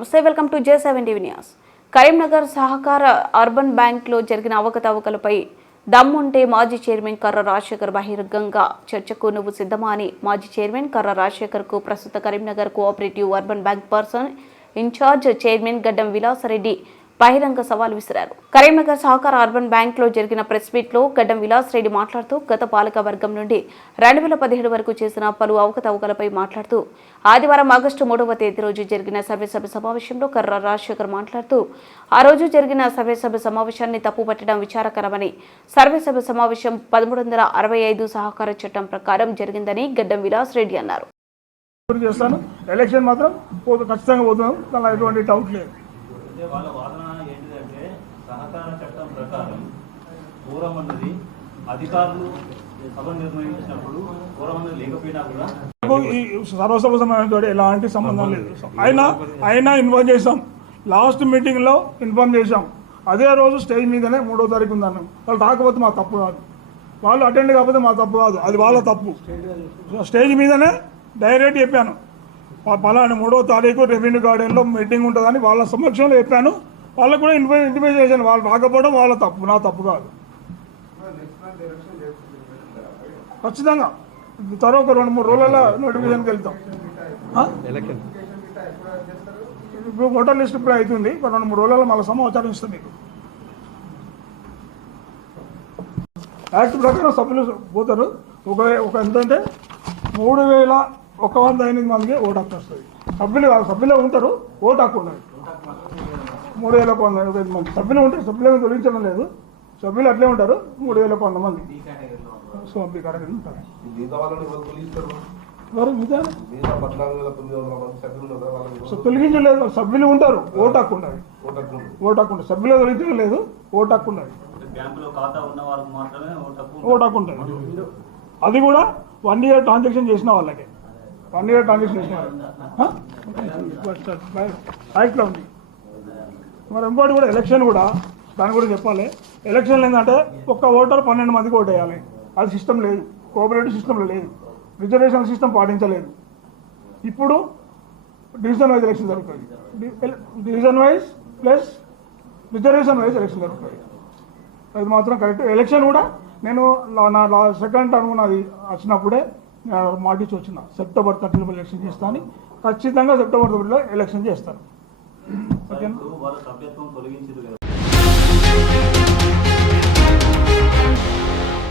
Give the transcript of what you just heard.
నమస్తే welcome to J seven TV news. Karimnagar సహకార urban బ్యాంక్లో జరిగిన అవకతవకలపై దమ్ముంటే మాజీ చైర్మన్ కర్ర రాజశేఖర్ బహిరంగంగా చర్చకు నువ్వు సిద్ధమా అని మాజీ చైర్మన్ కర్ర రాజశేఖర్కు ప్రస్తుత Karimnagar cooperative urban bank person incharge chairman Gaddam Vilasareddy బహిరంగ సవాల్ విసిరారు. కరీంనగర్ సహకార అర్బన్ బ్యాంక్లో జరిగిన ప్రెస్ మీట్లో గడ్డం విలాస్ రెడ్డి మాట్లాడుతూ గత పాలక వర్గం నుండి రెండు వేల పదిహేడు వరకు చేసిన పలు అవకతవకలపై మాట్లాడుతూ ఆదివారం ఆగస్టు మూడవ తేదీ రోజు జరిగిన సర్వేసభ సమావేశంలో కర్ర రాజశేఖర్ మాట్లాడుతూ ఆ రోజు జరిగిన సర్వేసభ సమావేశాన్ని తప్పుపట్టడం విచారకరమని సర్వేసభ సమావేశం పదమూడు వందల అరవై ఐదు సహకార చట్టం ప్రకారం జరిగిందని గడ్డం విలాస్ రెడ్డి అన్నారు చేస్తాను. ఎలక్షన్ మాత్రం ఖచ్చితంగా పోతున్నాం దానిలో ఎటువంటి డౌట్ లేదు. సహకార చట్టం ప్రకారం పూరం అన్నది అధికారులు సభ నిర్ణయించినప్పుడు పూరం అన్నది లేకపోయినా కూడా ఈ సర్వసభ సమావేశంతో ఎలాంటి సంబంధం లేదు. అయినా అయినా ఇన్ఫార్మ్ చేసాం లాస్ట్ మీటింగ్లో ఇన్ఫార్మ్ చేశాం. అదే రోజు స్టేజ్ మీదనే మూడో తారీఖు ఉందన్నాం. వాళ్ళు రాకపోతే మా తప్పు కాదు. వాళ్ళు అటెండ్ కాకపోతే మా తప్పు కాదు. అది వాళ్ళ తప్పు. స్టేజ్ మీదనే డైరెక్ట్ చెప్పాను. ప- పలానా మూడో తారీఖు రెవెన్యూ గార్డెన్లో మీటింగ్ ఉంటుందని వాళ్ళ సమక్షంలో చెప్పాను. వాళ్ళకు కూడా ఇన్ఫై ఇంటిమేట్ చేశాను. వాళ్ళు రాకపోవడం వాళ్ళ తప్పు నా తప్పు కాదు. ఖచ్చితంగా. తర్వాత ఒక రెండు మూడు రోజుల నోటిఫికేషన్కి వెళ్తాం. ఇప్పుడు ఓటర్ లిస్ట్ ఇప్పుడు అవుతుంది. ఒక రెండు మూడు రోజుల్లో మళ్ళీ సమాచారం ఇస్తాం మీకు. యాక్ట్ ప్రకారం సభ్యులు పోతారు. ఒక ఒక ఎంతంటే మూడు వేల ఒక వంద ఎనిమిది మందికి ఓటు హక్కు వస్తుంది. సభ్యులు కాదు సభ్యులే ఉంటారు. ఓటు హక్కు ఉండదు. మూడు వేల ఒక వంద మంది. సభ్యులు ఉంటారు సభ్యులను తొలగించడం లేదు. సభ్యులు అట్లే ఉంటారు. మూడు వేల ఒక వంద మంది సో ఉంటారు. ఎవరు మిగతా తొలగించలేదు సభ్యులు ఉంటారు. ఓటు హక్కు ఉండదు ఓటర్లు ఓటు హక్కు ఉండదు సభ్యులు తొలగించడం లేదు. ఓటు హక్కు ఉండదు ఓటు హక్కు ఉంటుంది అది కూడా వన్ ఇయర్ ట్రాన్సాక్షన్ చేసిన వాళ్ళకి. వన్ ఇయర్ ట్రాన్సాక్షన్ చేసిన వాళ్ళకి. ఉంది. మరి ఇంకోటి కూడా ఎలక్షన్ కూడా దాని కూడా చెప్పాలి. ఎలక్షన్లు ఏంటంటే ఒక్క ఓటర్ పన్నెండు మందికి ఓటు వేయాలి అది సిస్టమ్ లేదు. కోఆపరేటివ్ సిస్టంలో లేదు. రిజర్వేషన్ సిస్టమ్ పాటించలేదు. ఇప్పుడు డివిజన్ వైజ్ ఎలక్షన్ జరుగుతుంది. Division wise plus reservation wise election జరుగుతుంది. అది మాత్రం కరెక్ట్. ఎలక్షన్ కూడా నేను నా సెకండ్ టర్మ్ నాది వచ్చినప్పుడే నేను మాటిచ్చి వచ్చిన. సెప్టెంబర్ థర్టీ ఎలక్షన్ చేస్తాను ఖచ్చితంగా సెప్టెంబర్ థర్టీలో ఎలక్షన్ చేస్తాను ఓకేనా